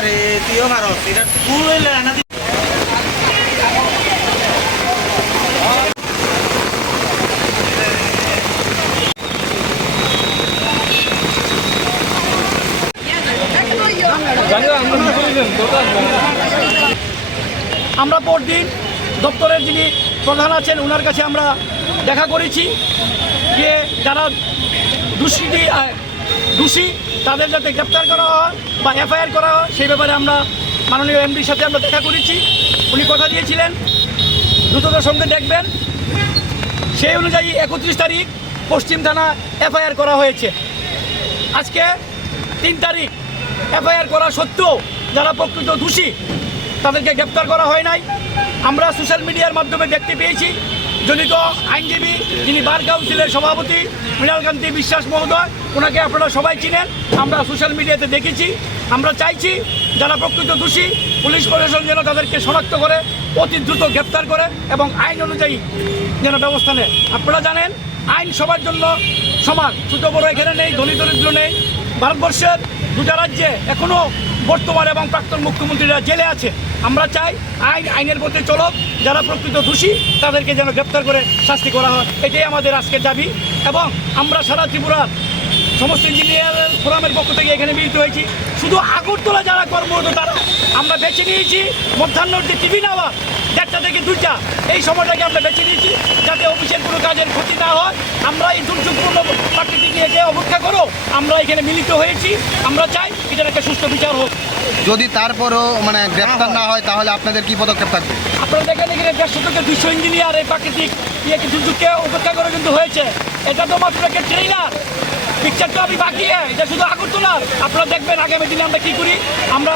আরে তুইও মারস এটা তুই না আমরা পরদিন দপ্তরের যিনি প্রধান আছেন ওনার কাছে আমরা দেখা করেছি যে যারা দোষী তাদের যাতে গ্রেপ্তার করা হয় বা এফআইআর করা হয় সেই ব্যাপারে আমরা মাননীয় এমডির সাথে আমরা দেখা করেছি। উনি কথা দিয়েছিলেন দ্রুততার সঙ্গে দেখবেন, সেই অনুযায়ী 31 তারিখ পশ্চিম থানা এফআইআর করা হয়েছে। আজকে 3 তারিখ এফআইআর করা সত্ত্বেও যারা প্রকৃত দোষী তাদেরকে গ্রেপ্তার করা হয় নাই। আমরা সোশ্যাল মিডিয়ার মাধ্যমে দেখতে পেয়েছি জনিত আইনজীবী যিনি বার কাউন্সিলের সভাপতি মৃণালকান্তি বিশ্বাস মহোদয়, ওনাকে আপনারা সবাই চিনেন, আমরা সোশ্যাল মিডিয়াতে দেখেছি। আমরা চাইছি যারা প্রকৃত দোষী পুলিশ প্রশাসন যেন তাদেরকে শনাক্ত করে অতি দ্রুত গ্রেপ্তার করে এবং আইন অনুযায়ী যেন ব্যবস্থা নেয়। আপনারা জানেন আইন সবার জন্য সমান, ছোট বড় এখানে নেই, ধনী দরিদ্র নেই। ভারতবর্ষের দুটা রাজ্যে এখনও বর্তমান এবং প্রাক্তন মুখ্যমন্ত্রীরা জেলে আছে। আমরা চাই আইনের পথে চলক, যারা প্রকৃত দোষী তাদেরকে যেন গ্রেপ্তার করে শাস্তি করা হয়, এটাই আমাদের আজকের দাবি। এবং আমরা সারা ত্রিপুরার সমস্ত ইঞ্জিনিয়ার ফোরামের পক্ষ থেকে এখানে মিলিত হয়েছি। শুধু আগরতলা যারা কর্মরত তারা আমরা বেছে নিয়েছি মধ্যাহ্নের যে টিভি নেওয়া 1টা থেকে 2টা, এই সময়টাকে আমরা বেছে নিয়েছি যাতে অফিসের কোনো কাজের ক্ষতি না হয়। আমরা এই দুর্যোগপূর্ণ প্রাকৃতিক নিয়ে অপেক্ষা করো আমরা এখানে মিলিত হয়েছি। আমরা চাই এটার একটা সুষ্ঠু বিচার হোক। যদি তারপরও গ্রেপ্তার না হয় তাহলে আপনাদের কি পদক্ষেপ থাকবে? আপনারা দেখেন এখানে 150 থেকে 200 ইঞ্জিনিয়ার এই প্রাকৃতিক দুর্যোগকে উপেক্ষা করে কিন্তু হয়েছে। এটা তো মাত্র একটা ট্রেইলার, পিকচার তো আমি বাকি, এটা শুধু আগরতলার। আপনারা দেখবেন আগামী দিনে আমরা কি করি। আমরা